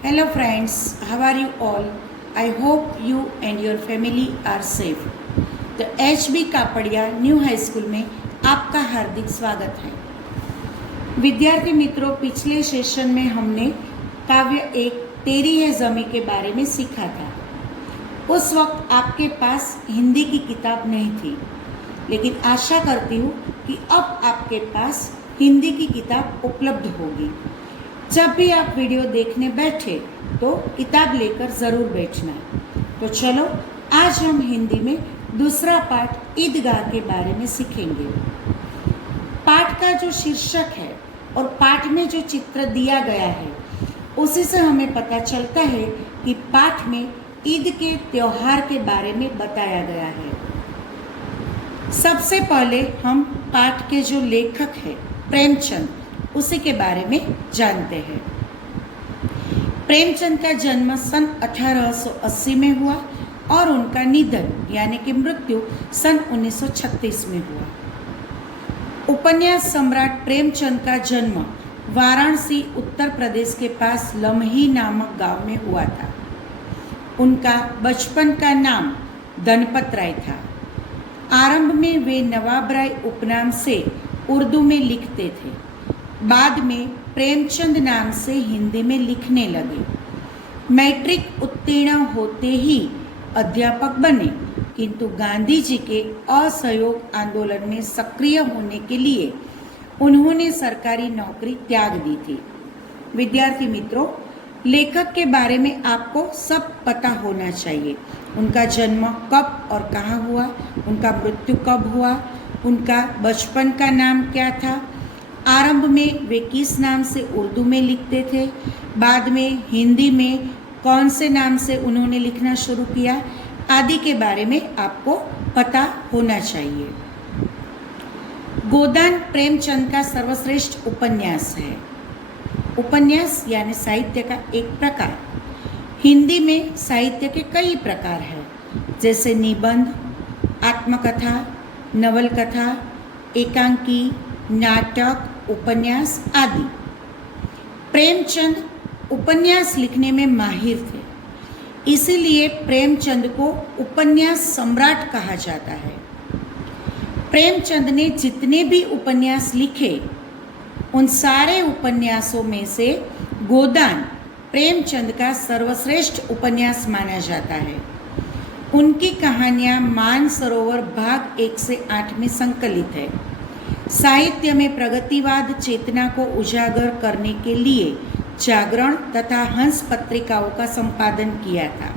Hello friends, how are you all? I hope you and your family are safe. तो HB Kapadia new high school में आपका हार्दिक स्वागत है। विद्यार्थी मित्रों, पिछले सेशन में हमने काव्य एक तेरी है ज़मी के बारे में सीखा था। उस वक्त आपके पास हिंदी की किताब नहीं थी, लेकिन आशा करती हूँ कि अब आपके पास हिंदी की किताब उपलब्ध होगी। जब भी आप वीडियो देखने बैठे तो किताब लेकर ज़रूर बैठना। तो चलो आज हम हिंदी में दूसरा पाठ ईदगाह के बारे में सीखेंगे। पाठ का जो शीर्षक है और पाठ में जो चित्र दिया गया है उसी से हमें पता चलता है कि पाठ में ईद के त्योहार के बारे में बताया गया है। सबसे पहले हम पाठ के जो लेखक हैं प्रेमचंद, उसी के बारे में जानते हैं। प्रेमचंद का जन्म सन 1880 में हुआ और उनका निधन यानी कि मृत्यु सन 1936 में हुआ। उपन्यास सम्राट प्रेमचंद का जन्म वाराणसी उत्तर प्रदेश के पास लम्ही नामक गांव में हुआ था। उनका बचपन का नाम धनपत राय था। आरंभ में वे नवाब राय उपनाम से उर्दू में लिखते थे। बाद में प्रेमचंद नाम से हिंदी में लिखने लगे। मैट्रिक उत्तीर्ण होते ही अध्यापक बने, किंतु गांधी जी के असहयोग आंदोलन में सक्रिय होने के लिए उन्होंने सरकारी नौकरी त्याग दी थी। विद्यार्थी मित्रों, लेखक के बारे में आपको सब पता होना चाहिए। उनका जन्म कब और कहाँ हुआ, उनका मृत्यु कब हुआ, उनका बचपन का नाम क्या था, आरंभ में वे किस नाम से उर्दू में लिखते थे, बाद में हिंदी में कौन से नाम से उन्होंने लिखना शुरू किया, आदि के बारे में आपको पता होना चाहिए। गोदान प्रेमचंद का सर्वश्रेष्ठ उपन्यास है। उपन्यास यानी साहित्य का एक प्रकार। हिंदी में साहित्य के कई प्रकार हैं, जैसे निबंध, आत्मकथा, नवलकथा, एकांकी, नाटक, उपन्यास आदि। प्रेमचंद उपन्यास लिखने में माहिर थे, इसीलिए प्रेमचंद को उपन्यास सम्राट कहा जाता है। प्रेमचंद ने जितने भी उपन्यास लिखे उन सारे उपन्यासों में से गोदान प्रेमचंद का सर्वश्रेष्ठ उपन्यास माना जाता है। उनकी कहानियाँ मानसरोवर भाग 1 से 8 में संकलित है। साहित्य में प्रगतिवाद चेतना को उजागर करने के लिए जागरण तथा हंस पत्रिकाओं का संपादन किया था।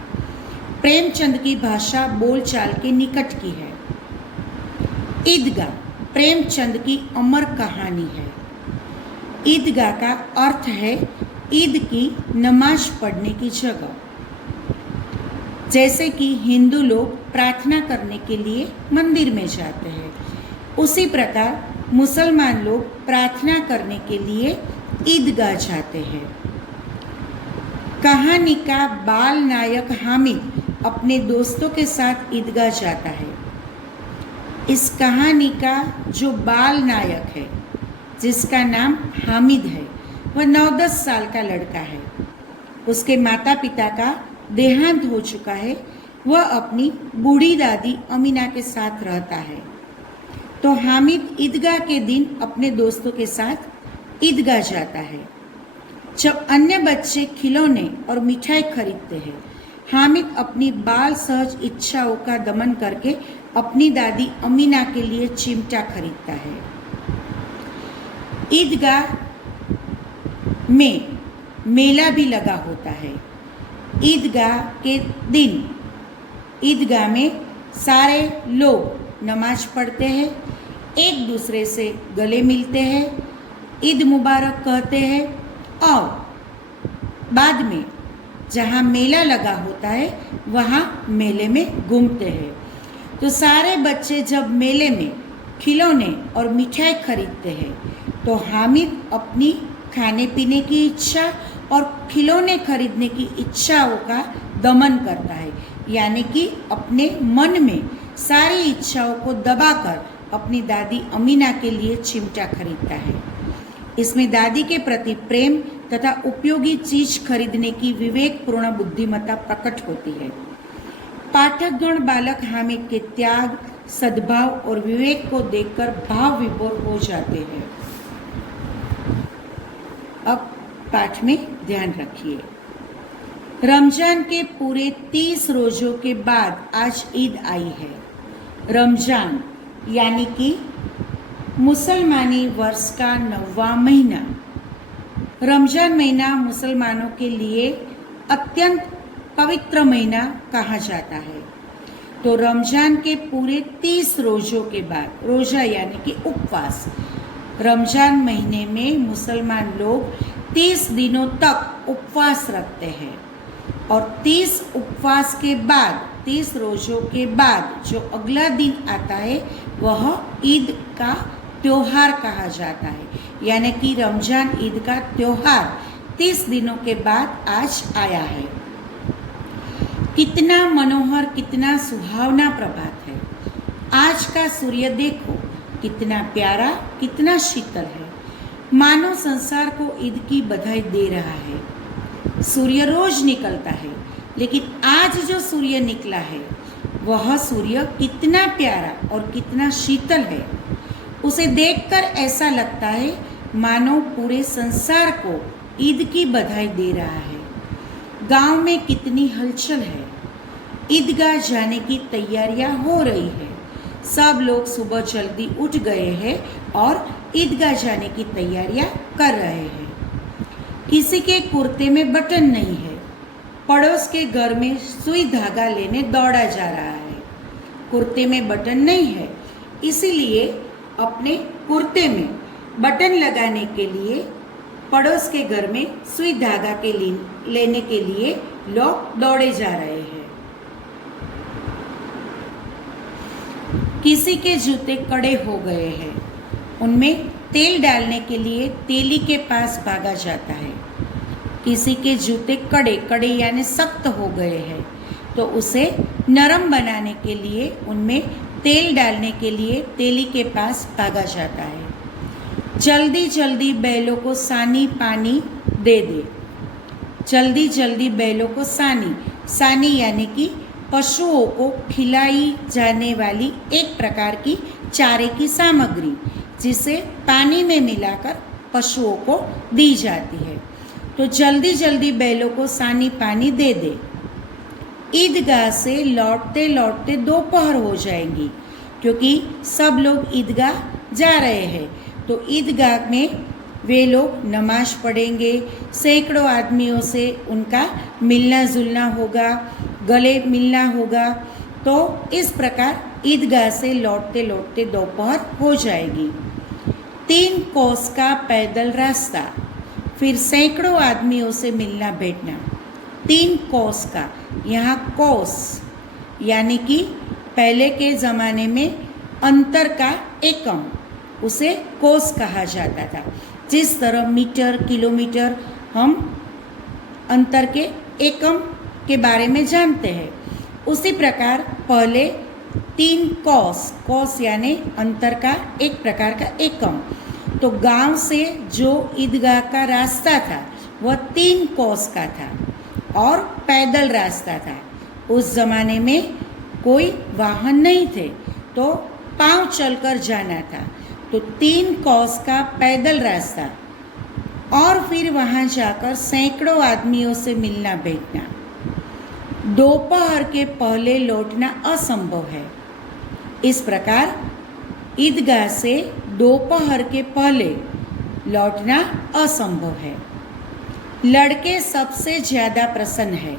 प्रेमचंद की भाषा बोलचाल के निकट की है। ईदगाह प्रेमचंद की अमर कहानी है। ईदगाह का अर्थ है ईद की नमाज पढ़ने की जगह। जैसे कि हिंदू लोग प्रार्थना करने के लिए मंदिर में जाते हैं, उसी प्रकार मुसलमान लोग प्रार्थना करने के लिए ईदगाह जाते हैं। कहानी का बाल नायक हामिद अपने दोस्तों के साथ ईदगाह जाता है। इस कहानी का जो बाल नायक है, जिसका नाम हामिद है, वह 9-10 साल का लड़का है। उसके माता पिता का देहांत हो चुका है। वह अपनी बूढ़ी दादी अमीना के साथ रहता है। तो हामिद ईदगाह के दिन अपने दोस्तों के साथ ईदगाह जाता है। जब अन्य बच्चे खिलौने और मिठाई खरीदते हैं, हामिद अपनी बाल सहज इच्छाओं का दमन करके अपनी दादी अमीना के लिए चिमटा खरीदता है। ईदगाह में मेला भी लगा होता है। ईदगाह के दिन ईदगाह में सारे लोग नमाज पढ़ते हैं, एक दूसरे से गले मिलते हैं, ईद मुबारक कहते हैं और बाद में जहाँ मेला लगा होता है वहाँ मेले में घूमते हैं। तो सारे बच्चे जब मेले में खिलौने और मिठाई खरीदते हैं तो हामिद अपनी खाने पीने की इच्छा और खिलौने खरीदने की इच्छाओं का दमन करता है, यानी कि अपने मन में सारी इच्छाओं को दबाकर अपनी दादी अमीना के लिए चिमटा खरीदता है। इसमें दादी के प्रति प्रेम तथा उपयोगी चीज खरीदने की विवेकपूर्ण बुद्धिमत्ता प्रकट होती है। पाठकगण बालक हामिद के त्याग, सद्भाव और विवेक को देखकर भाव विभोर हो जाते हैं। अब पाठ में ध्यान रखिए। रमजान के पूरे 30 रोजों के बाद आज ईद आई है। रमजान यानी कि मुसलमानी वर्ष का 9वां महीना। रमजान महीना मुसलमानों के लिए अत्यंत पवित्र महीना कहा जाता है। तो रमजान के पूरे 30 रोजों के बाद, रोजा यानी कि उपवास, रमजान महीने में मुसलमान लोग 30 दिनों तक उपवास रखते हैं और 30 उपवास के बाद, 30 रोजों के बाद जो अगला दिन आता है वह ईद का त्योहार कहा जाता है। यानी कि रमजान ईद का त्योहार 30 दिनों के बाद आज आया है। कितना मनोहर, कितना सुहावना प्रभात है। आज का सूर्य देखो, कितना प्यारा, कितना शीतल है। मानव संसार को ईद की बधाई दे रहा है। सूर्य रोज निकलता है, लेकिन आज जो सूर्य निकला है वह सूर्य कितना प्यारा और कितना शीतल है। उसे देखकर ऐसा लगता है मानो पूरे संसार को ईद की बधाई दे रहा है। गांव में कितनी हलचल है। ईदगाह जाने की तैयारियां हो रही है। सब लोग सुबह जल्दी उठ गए हैं और ईदगाह जाने की तैयारियां कर रहे हैं। किसी के कुर्ते में बटन नहीं है। पड़ोस के घर में सुई धागा लेने दौड़ा जा रहा है। कुर्ते में बटन नहीं है, इसीलिए अपने कुर्ते में बटन लगाने के लिए पड़ोस के घर में सुई धागा के लेने के लिए लोग दौड़े जा रहे हैं। किसी के जूते कड़े हो गए हैं। उनमें तेल डालने के लिए तेली के पास भागा जाता है। किसी के जूते कड़े यानी सख्त हो गए हैं, तो उसे नरम बनाने के लिए उनमें तेल डालने के लिए तेली के पास भागा जाता है। जल्दी जल्दी बैलों को सानी पानी दे दे। जल्दी जल्दी बैलों को सानी यानी कि पशुओं को खिलाई जाने वाली एक प्रकार की चारे की सामग्री, जिसे पानी में मिलाकर पशुओं को दी जाती है। तो जल्दी जल्दी बैलों को सानी पानी दे दे। ईदगाह से लौटते लौटते दोपहर हो जाएंगी, क्योंकि सब लोग ईदगाह जा रहे हैं। तो ईदगाह में वे लोग नमाज पढ़ेंगे। सैकड़ों आदमियों से उनका मिलना जुलना होगा, गले मिलना होगा। तो इस प्रकार ईदगाह से लौटते लौटते दोपहर हो जाएगी। 3 कोस का पैदल रास्ता, फिर सैकड़ों आदमियों से मिलना बैठना। 3 कोस का, यहाँ कोस यानी कि पहले के ज़माने में अंतर का एकम, उसे कोस कहा जाता था। जिस तरह मीटर, किलोमीटर हम अंतर के एकम के बारे में जानते हैं, उसी प्रकार पहले 3 कोस यानी अंतर का एक प्रकार का एकम। तो गांव से जो ईदगाह का रास्ता था वह 3 कोस का था और पैदल रास्ता था। उस ज़माने में कोई वाहन नहीं थे, तो पांव चलकर जाना था। तो 3 कोस का पैदल रास्ता और फिर वहाँ जाकर सैकड़ों आदमियों से मिलना बैठना। दोपहर के पहले लौटना असंभव है। इस प्रकार ईदगाह से दोपहर के पहले लौटना असंभव है। लड़के सबसे ज़्यादा प्रसन्न है।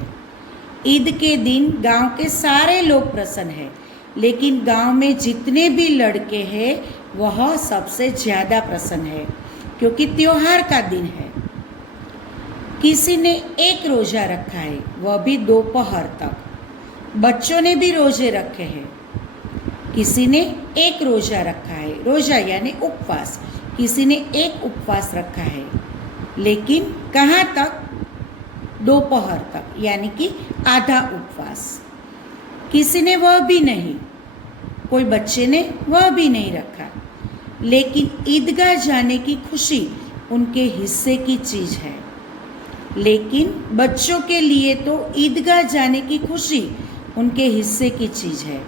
ईद के दिन गांव के सारे लोग प्रसन्न हैं, लेकिन गांव में जितने भी लड़के हैं वह सबसे ज़्यादा प्रसन्न है, क्योंकि त्योहार का दिन है। किसी ने एक रोज़ा रखा है, वह भी दोपहर तक। बच्चों ने भी रोज़े रखे हैं। किसी ने एक रोज़ा रखा है, रोज़ा यानी उपवास। किसी ने एक उपवास रखा है, लेकिन कहाँ तक? दोपहर तक, यानी कि आधा उपवास। किसी ने वह भी नहीं, कोई बच्चे ने वह भी नहीं रखा। लेकिन ईदगाह जाने की खुशी उनके हिस्से की चीज़ है, लेकिन बच्चों के लिए तो ईदगाह जाने की खुशी उनके हिस्से की चीज़ है।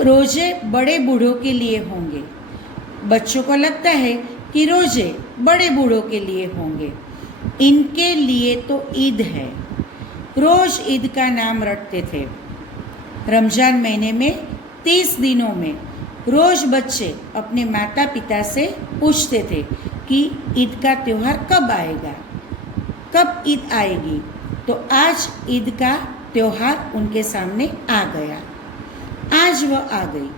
रोज़े बड़े बूढ़ों के लिए होंगे। बच्चों को लगता है कि रोज़े बड़े बूढ़ों के लिए होंगे, इनके लिए तो ईद है। रोज़ ईद का नाम रटते थे। रमज़ान महीने में 30 दिनों में रोज़ बच्चे अपने माता पिता से पूछते थे कि ईद का त्यौहार कब आएगा, कब ईद आएगी। तो आज ईद का त्यौहार उनके सामने आ गया। आज वह आ गई।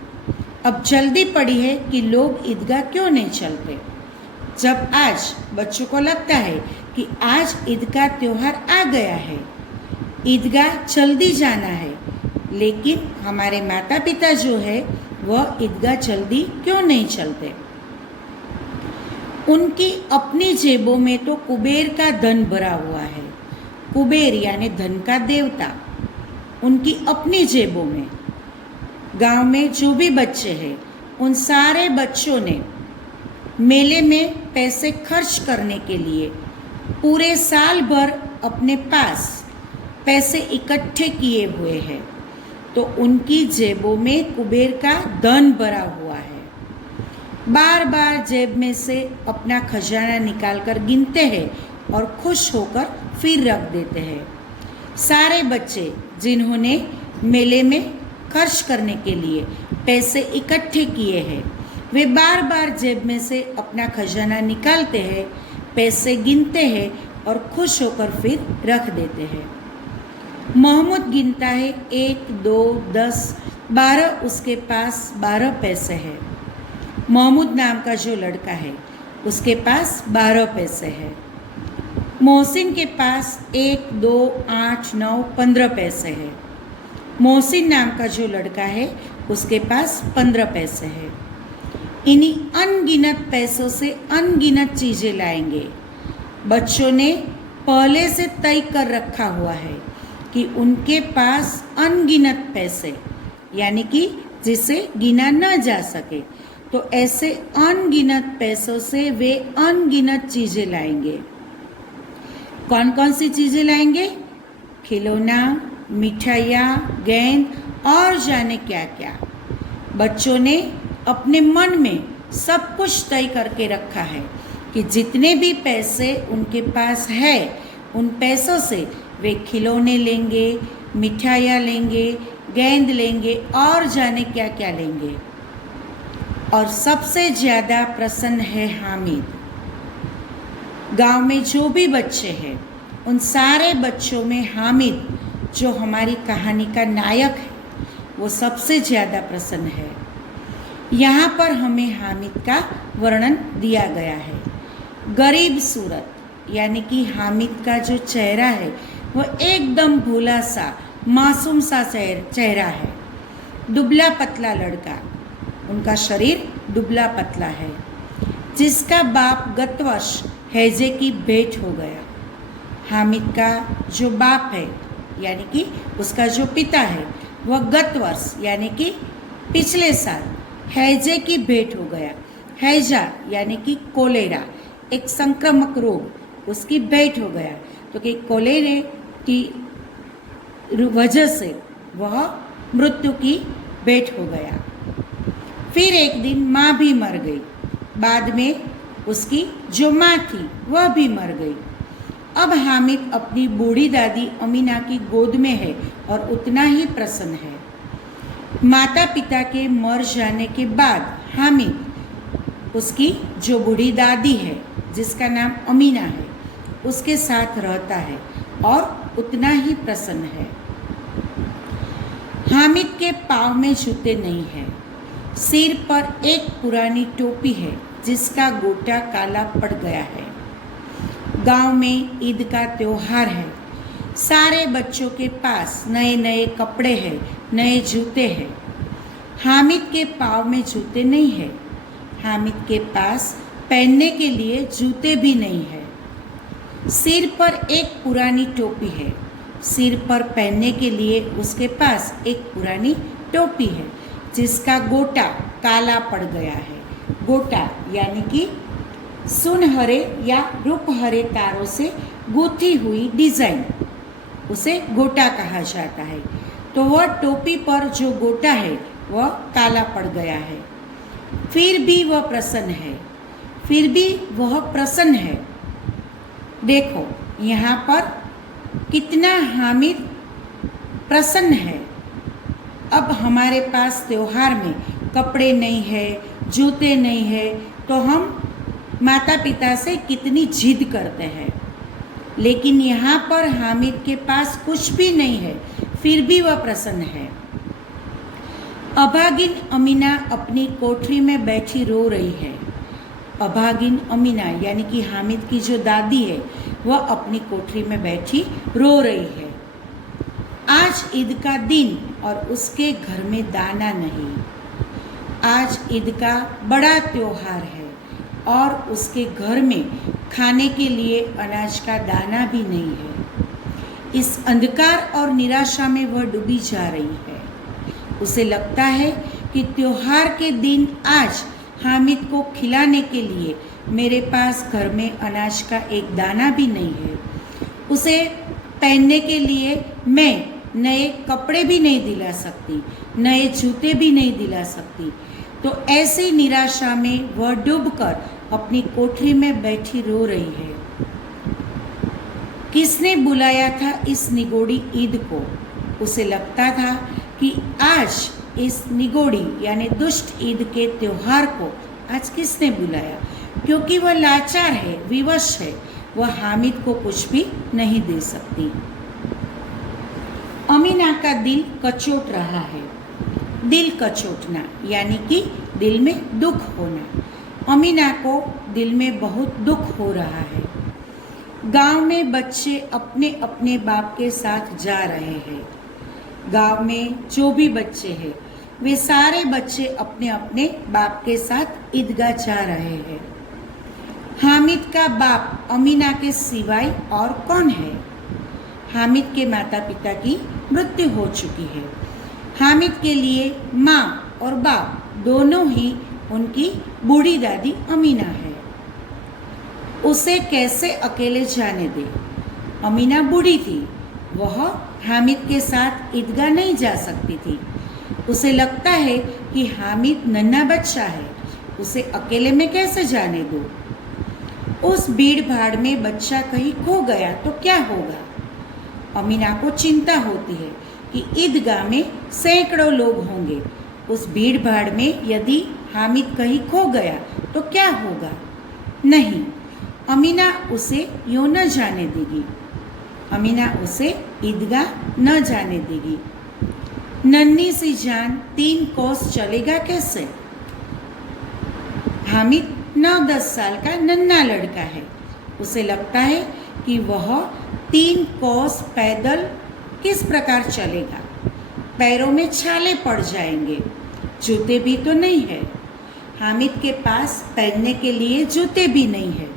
अब जल्दी पड़ी है कि लोग ईदगाह क्यों नहीं चलते। जब आज बच्चों को लगता है कि आज ईद का त्यौहार आ गया है, ईदगाह जल्दी जाना है, लेकिन हमारे माता पिता जो है वह ईदगाह जल्दी क्यों नहीं चलते। उनकी अपनी जेबों में तो कुबेर का धन भरा हुआ है। कुबेर यानी धन का देवता, उनकी अपनी जेबों में। गांव में जो भी बच्चे हैं, उन सारे बच्चों ने मेले में पैसे खर्च करने के लिए पूरे साल भर अपने पास पैसे इकट्ठे किए हुए हैं। तो उनकी जेबों में कुबेर का धन भरा हुआ है। बार बार जेब में से अपना खजाना निकालकर गिनते हैं और खुश होकर फिर रख देते हैं। सारे बच्चे जिन्होंने मेले में खर्च करने के लिए पैसे इकट्ठे किए हैं, वे बार बार जेब में से अपना खजाना निकालते हैं, पैसे गिनते हैं और खुश होकर फिर रख देते हैं। मोहम्मद गिनता है 1, 2, 10, 12, उसके पास 12 पैसे हैं। मोहम्मद नाम का जो लड़का है उसके पास 12 पैसे हैं। मोहसिन के पास 1, 2, 8, 9, 15 पैसे हैं। मोहसिन नाम का जो लड़का है उसके पास 15 पैसे हैं। इन्हीं अनगिनत पैसों से अनगिनत चीज़ें लाएंगे। बच्चों ने पहले से तय कर रखा हुआ है कि उनके पास अनगिनत पैसे, यानी कि जिसे गिना न जा सके, तो ऐसे अनगिनत पैसों से वे अनगिनत चीज़ें लाएंगे। कौन कौन सी चीज़ें लाएंगे? खिलौना, मिठाइयाँ, गेंद और जाने क्या क्या। बच्चों ने अपने मन में सब कुछ तय करके रखा है कि जितने भी पैसे उनके पास है, उन पैसों से वे खिलौने लेंगे, मिठाइयाँ लेंगे, गेंद लेंगे और जाने क्या क्या लेंगे। और सबसे ज़्यादा प्रसन्न है हामिद। गांव में जो भी बच्चे हैं, उन सारे बच्चों में हामिद, जो हमारी कहानी का नायक है, वो सबसे ज़्यादा प्रसन्न है। यहाँ पर हमें हामिद का वर्णन दिया गया है। गरीब सूरत, यानी कि हामिद का जो चेहरा है वह एकदम भोला सा, मासूम सा चेहरा है। दुबला पतला लड़का, उनका शरीर दुबला पतला है, जिसका बाप गत वर्ष हैजे की भेंट हो गया। हामिद का जो बाप है, यानी कि उसका जो पिता है, वह गत वर्ष यानी कि पिछले साल हैजे की भेंट हो गया। हैजा यानी कि कोलेरा, एक संक्रामक रोग, उसकी भेंट हो गया। तो कि कोलेरे की वजह से वह मृत्यु की भेंट हो गया। फिर एक दिन माँ भी मर गई। बाद में उसकी जो माँ थी वह भी मर गई। अब हामिद अपनी बूढ़ी दादी अमीना की गोद में है और उतना ही प्रसन्न है। माता पिता के मर जाने के बाद हामिद उसकी जो बूढ़ी दादी है, जिसका नाम अमीना है, उसके साथ रहता है और उतना ही प्रसन्न है। हामिद के पाँव में जूते नहीं है। सिर पर एक पुरानी टोपी है जिसका गोटा काला पड़ गया है। गांव में ईद का त्यौहार है। सारे बच्चों के पास नए नए कपड़े हैं, नए जूते हैं। हामिद के पाँव में जूते नहीं है। हामिद के पास पहनने के लिए जूते भी नहीं है। सिर पर एक पुरानी टोपी है। सिर पर पहनने के लिए उसके पास एक पुरानी टोपी है जिसका गोटा काला पड़ गया है। गोटा यानी कि सुनहरे या रूपहरे तारों से गूंथी हुई डिजाइन, उसे गोटा कहा जाता है। तो वह टोपी पर जो गोटा है वह काला पड़ गया है। फिर भी वह प्रसन्न है, फिर भी वह प्रसन्न है। देखो यहाँ पर कितना हामिद प्रसन्न है। अब हमारे पास त्योहार में कपड़े नहीं है, जूते नहीं है, तो हम माता पिता से कितनी जिद करते हैं। लेकिन यहाँ पर हामिद के पास कुछ भी नहीं है, फिर भी वह प्रसन्न है। अभागिन अमीना अपनी कोठरी में बैठी रो रही है। अभागिन अमीना यानी कि हामिद की जो दादी है वह अपनी कोठरी में बैठी रो रही है। आज ईद का दिन और उसके घर में दाना नहीं। आज ईद का बड़ा त्योहार है और उसके घर में खाने के लिए अनाज का दाना भी नहीं है। इस अंधकार और निराशा में वह डूबी जा रही है। उसे लगता है कि त्योहार के दिन आज हामिद को खिलाने के लिए मेरे पास घर में अनाज का एक दाना भी नहीं है। उसे पहनने के लिए मैं नए कपड़े भी नहीं दिला सकती, नए जूते भी नहीं दिला सकती। तो ऐसी निराशा में वह डूबकर अपनी कोठरी में बैठी रो रही है। किसने बुलाया था इस निगोड़ी ईद को? उसे लगता था कि आज इस निगोड़ी यानी दुष्ट ईद के त्योहार को आज किसने बुलाया, क्योंकि वह लाचार है, विवश है। वह हामिद को कुछ भी नहीं दे सकती। अमीना का दिल कचोट रहा है। दिल कचोटना यानी कि दिल में दुख होना। अमीना को दिल में बहुत दुख हो रहा है। गांव में बच्चे अपने अपने बाप के साथ जा रहे हैं। गांव में जो भी बच्चे हैं वे सारे बच्चे अपने अपने बाप के साथ ईदगाह जा रहे हैं। हामिद का बाप अमीना के सिवाय और कौन है? हामिद के माता पिता की मृत्यु हो चुकी है। हामिद के लिए माँ और बाप दोनों ही उनकी बूढ़ी दादी अमीना है। उसे कैसे अकेले जाने दे? अमीना बूढ़ी थी, वह हामिद के साथ ईदगाह नहीं जा सकती थी। उसे लगता है कि हामिद नन्हा बच्चा है, उसे अकेले में कैसे जाने दो? उस भीड़ भाड़ में बच्चा कहीं खो गया तो क्या होगा? अमीना को चिंता होती है कि ईदगाह में सैकड़ों लोग होंगे। उस भीड़ भाड़ में यदि हामिद कहीं खो गया तो क्या होगा? नहीं, अमीना उसे यूँ न जाने देगी। अमीना उसे ईदगाह न जाने देगी। नन्ही सी जान 3 कोस चलेगा कैसे? हामिद 9-10 साल का नन्हा लड़का है। उसे लगता है कि वह 3 कोस पैदल किस प्रकार चलेगा। पैरों में छाले पड़ जाएंगे। जूते भी तो नहीं है। हामिद के पास पहनने के लिए जूते भी नहीं है,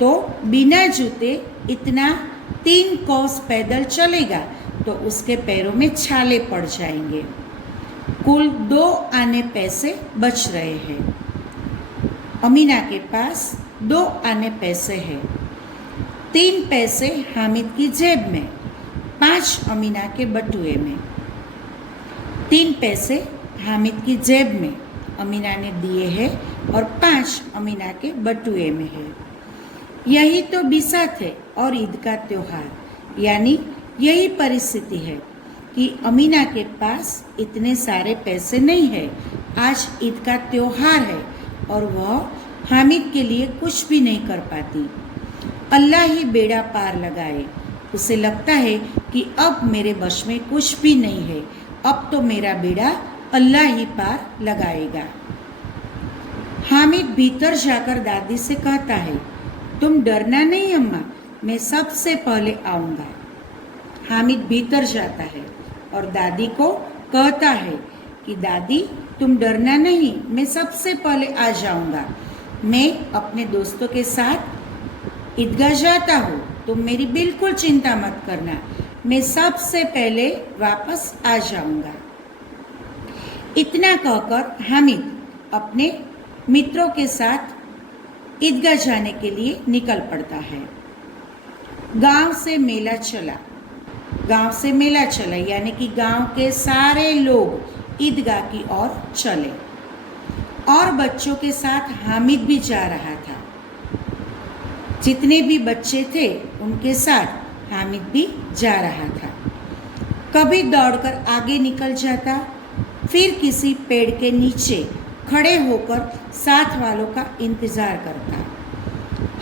तो बिना जूते इतना 3 कोस पैदल चलेगा तो उसके पैरों में छाले पड़ जाएंगे। कुल 2 आने पैसे बच रहे हैं। अमीना के पास 2 आने पैसे हैं। 3 पैसे हामिद की जेब में, 5 अमीना के बटुए में। 3 पैसे हामिद की जेब में अमीना ने दिए हैं और 5 अमीना के बटुए में है। यही तो बिसात है और ईद का त्योहार, यानी यही परिस्थिति है कि अमीना के पास इतने सारे पैसे नहीं है। आज ईद का त्योहार है और वह हामिद के लिए कुछ भी नहीं कर पाती। अल्लाह ही बेड़ा पार लगाए। उसे लगता है कि अब मेरे बस में कुछ भी नहीं है, अब तो मेरा बेड़ा अल्लाह ही पार लगाएगा। हामिद भीतर जाकर दादी से कहता है, तुम डरना नहीं अम्मा, मैं सबसे पहले आऊँगा। हामिद भीतर जाता है और दादी को कहता है कि दादी तुम डरना नहीं, मैं सबसे पहले आ जाऊँगा। मैं अपने दोस्तों के साथ ईदगाह जाता हूँ, तुम मेरी बिल्कुल चिंता मत करना, मैं सबसे पहले वापस आ जाऊँगा। इतना कहकर हामिद अपने मित्रों के साथ ईदगाह जाने के लिए निकल पड़ता है। गांव से मेला चला, गांव से मेला चला यानी कि गांव के सारे लोग ईदगाह की ओर चले और बच्चों के साथ हामिद भी जा रहा था। जितने भी बच्चे थे उनके साथ हामिद भी जा रहा था। कभी दौड़कर आगे निकल जाता, फिर किसी पेड़ के नीचे खड़े होकर साथ वालों का इंतज़ार करता।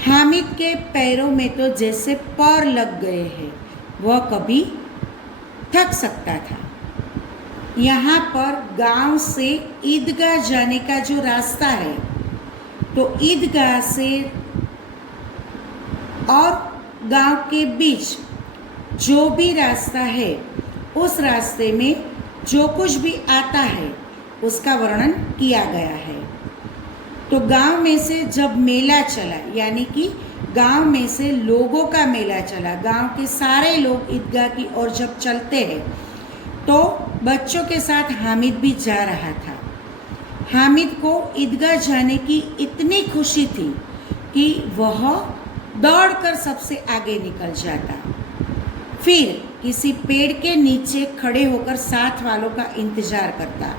हामिद के पैरों में तो जैसे पैर लग गए हैं, वह कभी थक सकता था। यहाँ पर गांव से ईदगाह जाने का जो रास्ता है, तो ईदगाह से और गांव के बीच जो भी रास्ता है, उस रास्ते में जो कुछ भी आता है उसका वर्णन किया गया है। तो गांव में से जब मेला चला, यानी कि गांव में से लोगों का मेला चला, गांव के सारे लोग ईदगाह की ओर जब चलते हैं, तो बच्चों के साथ हामिद भी जा रहा था। हामिद को ईदगाह जाने की इतनी खुशी थी कि वह दौड़कर सबसे आगे निकल जाता, फिर किसी पेड़ के नीचे खड़े होकर साथ वालों का इंतज़ार करता।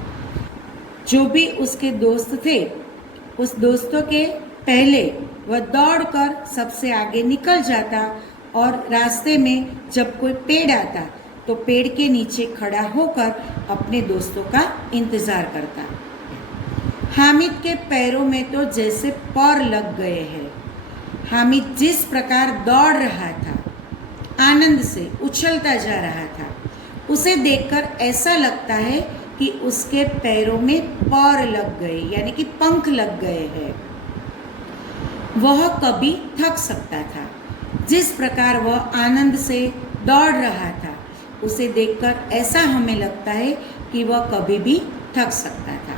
जो भी उसके दोस्त थे, उस दोस्तों के पहले वह दौड़कर सबसे आगे निकल जाता और रास्ते में जब कोई पेड़ आता तो पेड़ के नीचे खड़ा होकर अपने दोस्तों का इंतज़ार करता। हामिद के पैरों में तो जैसे पैर लग गए हैं। हामिद जिस प्रकार दौड़ रहा था, आनंद से उछलता जा रहा था, उसे देखकर ऐसा लगता है कि उसके पैरों में पैर लग गए, यानी कि पंख लग गए हैं। वह कभी थक सकता था। जिस प्रकार वह आनंद से दौड़ रहा था, उसे देखकर ऐसा हमें लगता है कि वह कभी भी थक सकता था।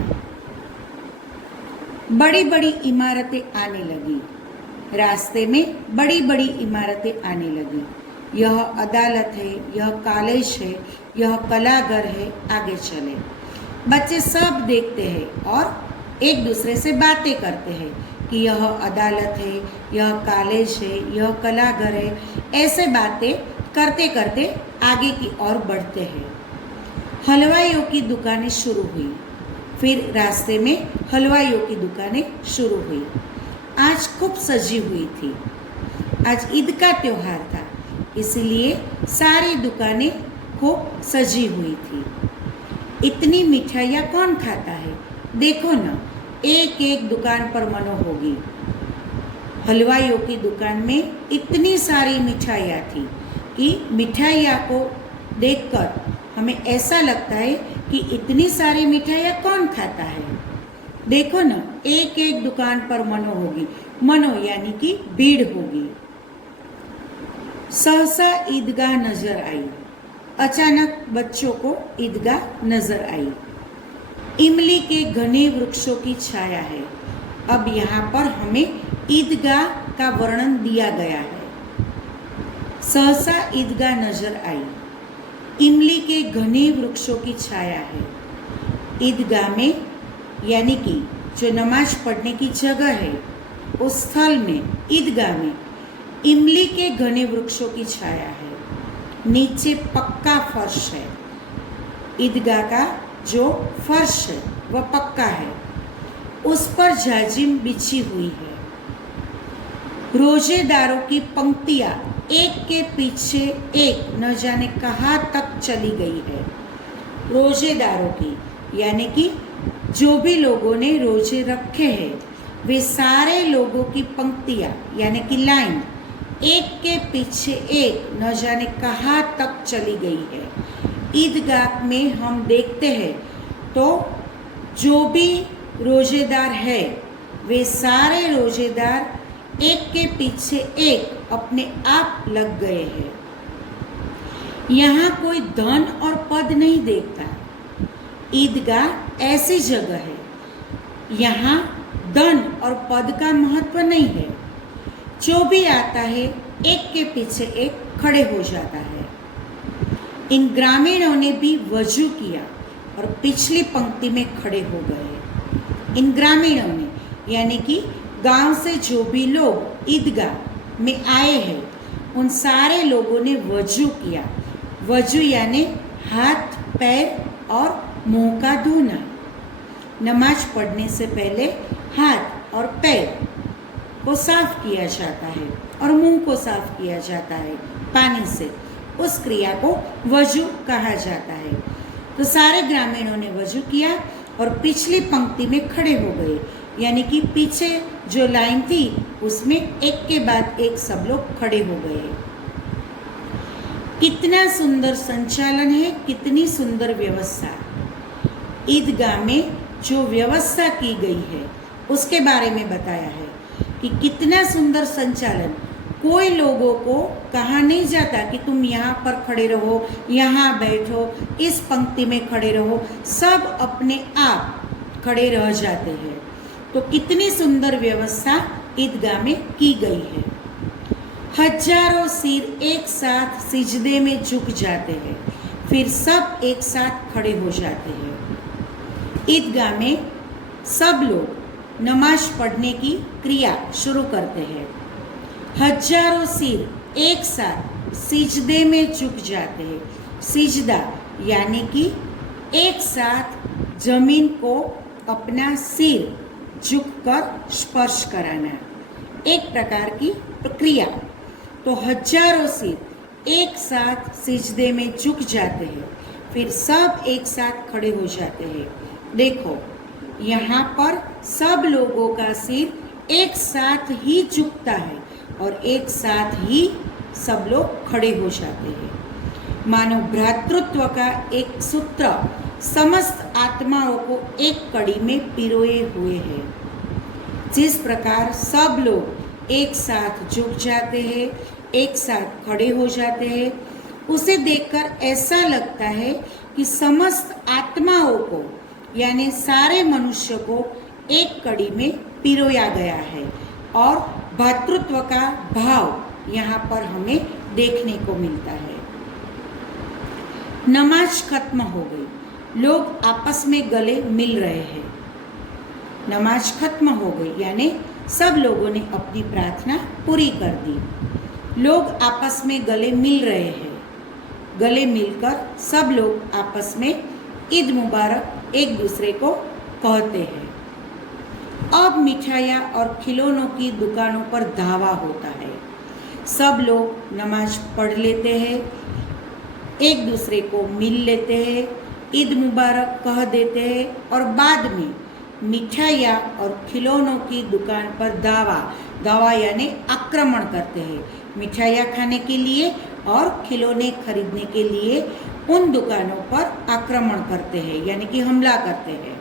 बड़ी बड़ी इमारतें आने लगी, रास्ते में बड़ी बड़ी इमारतें आने लगी। यह अदालत है, यह कॉलेज है, यह कलाघर है, आगे चले। बच्चे सब देखते हैं और एक दूसरे से बातें करते हैं कि यह अदालत है, यह कॉलेज है, यह कलाघर है। ऐसे बातें करते करते आगे की ओर बढ़ते हैं। हलवाइयों की दुकानें शुरू हुई, फिर रास्ते में हलवाइयों की दुकानें शुरू हुई। आज खूब सजी हुई थी। आज ईद का त्यौहार था, इसलिए सारी दुकानें खूब सजी हुई थी। इतनी मिठाइयाँ कौन खाता है? देखो ना, एक एक दुकान पर मनो होगी। हलवाइयों की दुकान में इतनी सारी मिठाइयाँ थी कि मिठाइयाँ को देखकर हमें ऐसा लगता है कि इतनी सारी मिठाइयाँ कौन खाता है। देखो ना, एक एक दुकान पर मनो होगी। मनो यानी कि भीड़ होगी। सहसा ईदगाह नजर आई। अचानक बच्चों को ईदगाह नजर आई। इमली के घने वृक्षों की छाया है। अब यहाँ पर हमें ईदगाह का वर्णन दिया गया है। सहसा ईदगाह नजर आई। इमली के घने वृक्षों की छाया है। ईदगाह में यानी कि जो नमाज पढ़ने की जगह है, उस स्थल में, ईदगाह में इमली के घने वृक्षों की छाया है। नीचे पक्का फर्श है। ईदगाह का जो फर्श है वह पक्का है। उस पर जाजिम बिछी हुई है। रोजेदारों की पंक्तियां एक के पीछे एक न जाने कहाँ तक चली गई है। रोजेदारों की यानी कि जो भी लोगों ने रोजे रखे हैं, वे सारे लोगों की पंक्तियां यानी कि लाइन एक के पीछे एक न जाने कहाँ तक चली गई है। ईदगाह में हम देखते हैं तो जो भी रोजेदार है, वे सारे रोजेदार एक के पीछे एक अपने आप लग गए हैं। यहाँ कोई धन और पद नहीं देखता। ईदगाह ऐसी जगह है, यहाँ धन और पद का महत्व नहीं है। जो भी आता है एक के पीछे एक खड़े हो जाता है। इन ग्रामीणों ने भी वजू किया और पिछली पंक्ति में खड़े हो गए। इन ग्रामीणों ने यानी कि गांव से जो भी लोग ईदगाह में आए हैं उन सारे लोगों ने वजू किया। वजू यानी हाथ, पैर और मुंह का धोना। नमाज पढ़ने से पहले हाथ और पैर को साफ किया जाता है और मुंह को साफ किया जाता है पानी से। उस क्रिया को वजू कहा जाता है। तो सारे ग्रामीणों ने वजू किया और पिछली पंक्ति में खड़े हो गए, यानी कि पीछे जो लाइन थी उसमें एक के बाद एक सब लोग खड़े हो गए। कितना सुंदर संचालन है, कितनी सुंदर व्यवस्था। ईदगाह में जो व्यवस्था की गई है उसके बारे में बताया है कि कितना सुंदर संचालन। कोई लोगों को कहा नहीं जाता कि तुम यहाँ पर खड़े रहो, यहाँ बैठो, इस पंक्ति में खड़े रहो। सब अपने आप खड़े रह जाते हैं। तो कितनी सुंदर व्यवस्था ईदगाह में की गई है। हजारों सिर एक साथ सिजदे में झुक जाते हैं, फिर सब एक साथ खड़े हो जाते हैं। ईदगाह में सब लोग नमाज पढ़ने की क्रिया शुरू करते हैं। हजारों सिर एक साथ सिजदे में झुक जाते हैं। सिजदा यानी कि एक साथ जमीन को अपना सिर झुककर स्पर्श कराना, एक प्रकार की प्रक्रिया। तो हजारों सिर एक साथ सिजदे में झुक जाते हैं, फिर सब एक साथ खड़े हो जाते हैं। देखो यहाँ पर सब लोगों का सिर एक साथ ही झुकता है और एक साथ ही सब लोग खड़े हो जाते हैं। मानव भ्रातृत्व का एक सूत्र समस्त आत्माओं को एक कड़ी में पिरोए हुए है। जिस प्रकार सब लोग एक साथ झुक जाते हैं, एक साथ खड़े हो जाते हैं, उसे देखकर ऐसा लगता है कि समस्त आत्माओं को यानी सारे मनुष्य को एक कड़ी में पिरोया गया है और भातृत्व का भाव यहाँ पर हमें देखने को मिलता है। नमाज खत्म हो गई, लोग आपस में गले मिल रहे हैं। नमाज खत्म हो गई यानी सब लोगों ने अपनी प्रार्थना पूरी कर दी। लोग आपस में गले मिल रहे हैं। गले मिलकर सब लोग आपस में ईद मुबारक एक दूसरे को कहते हैं। अब मिठाइयाँ और खिलौनों की दुकानों पर धावा होता है। सब लोग नमाज पढ़ लेते हैं, एक दूसरे को मिल लेते हैं, ईद मुबारक कह देते हैं और बाद में मिठाइयाँ और खिलौनों की दुकान पर दावा यानी आक्रमण करते हैं। मिठाइयाँ खाने के लिए और खिलौने खरीदने के लिए उन दुकानों पर आक्रमण करते हैं यानी कि हमला करते हैं।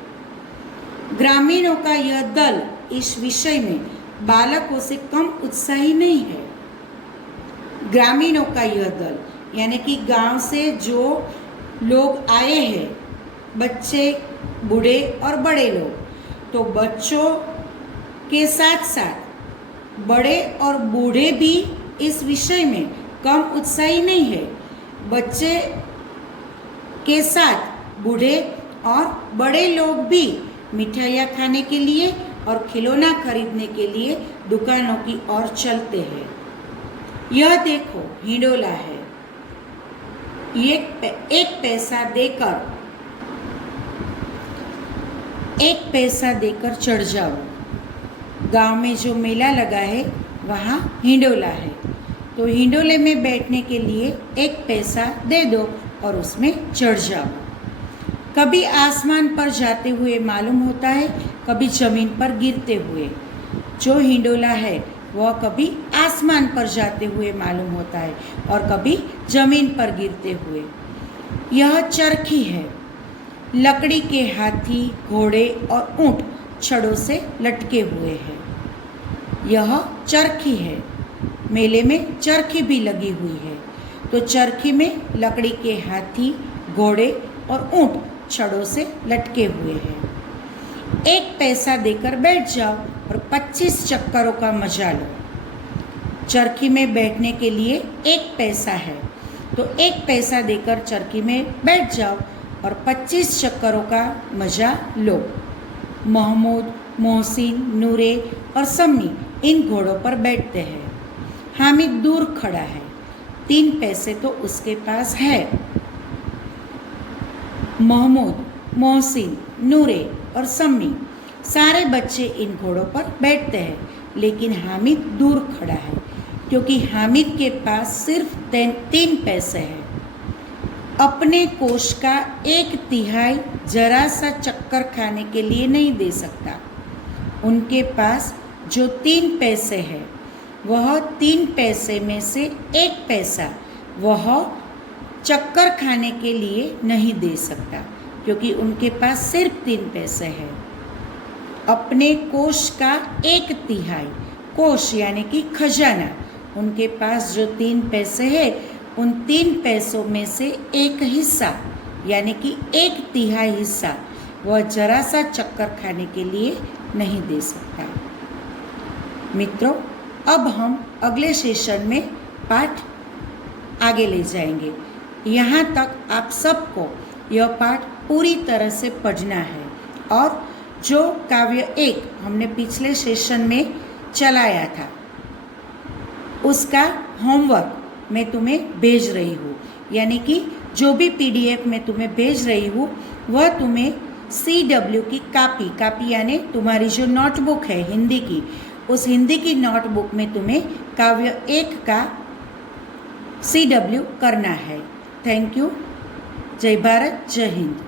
ग्रामीणों का यह दल इस विषय में बालकों से कम उत्साही नहीं है। ग्रामीणों का यह दल यानी कि गांव से जो लोग आए हैं, बच्चे, बूढ़े और बड़े लोग, तो बच्चों के साथ साथ बड़े और बूढ़े भी इस विषय में कम उत्साही नहीं है। बच्चे के साथ बूढ़े और बड़े लोग भी मिठाइयाँ खाने के लिए और खिलौना खरीदने के लिए दुकानों की ओर चलते हैं। यह देखो हिंडोला है, एक पैसा देकर चढ़ जाओ। गांव में जो मेला लगा है वहाँ हिंडोला है, तो हिंडोले में बैठने के लिए एक पैसा दे दो और उसमें चढ़ जाओ। कभी आसमान पर जाते हुए मालूम होता है, कभी जमीन पर गिरते हुए। जो हिंडोला है वह कभी आसमान पर जाते हुए मालूम होता है और कभी जमीन पर गिरते हुए। यह चरखी है, लकड़ी के हाथी, घोड़े और ऊंट छड़ों से लटके हुए हैं। यह चरखी है, मेले में चरखी भी लगी हुई है। तो चरखी में लकड़ी के हाथी, घोड़े और ऊंट छड़ों से लटके हुए हैं। एक पैसा देकर बैठ जाओ और 25 चक्करों का मजा लो। चरखी में बैठने के लिए एक पैसा है, तो एक पैसा देकर चरखी में बैठ जाओ और 25 चक्करों का मजा लो। महमूद, मोहसिन, नूरे और सम्मी इन घोड़ों पर बैठते हैं। हामिद दूर खड़ा है, 3 पैसे तो उसके पास है। महमूद, मोहसिन, नूरे और सम्मी सारे बच्चे इन घोड़ों पर बैठते हैं, लेकिन हामिद दूर खड़ा है क्योंकि हामिद के पास सिर्फ 3 पैसे हैं। अपने कोष का 1/3 जरा सा चक्कर खाने के लिए नहीं दे सकता। उनके पास जो 3 पैसे है वह 3 पैसे में से 1 पैसा वह चक्कर खाने के लिए नहीं दे सकता क्योंकि उनके पास सिर्फ 3 पैसे हैं। अपने कोष का 1/3, कोष यानी कि खजाना, उनके पास जो 3 पैसे है उन 3 पैसों में से 1 हिस्सा यानी कि 1/3 हिस्सा वह जरा सा चक्कर खाने के लिए नहीं दे सकता। मित्रों, अब हम अगले सेशन में पाठ आगे ले जाएंगे। यहाँ तक आप सबको यह पाठ पूरी तरह से पढ़ना है और जो काव्य 1 हमने पिछले सेशन में चलाया था उसका होमवर्क मैं तुम्हें भेज रही हूँ, यानी कि जो भी PDF मैं तुम्हें भेज रही हूँ वह तुम्हें CW की कापी यानी तुम्हारी जो नोटबुक है हिंदी की, उस हिंदी की नोटबुक में तुम्हें काव्य 1 का CW करना है। Thank you. जय भारत, जय हिंद।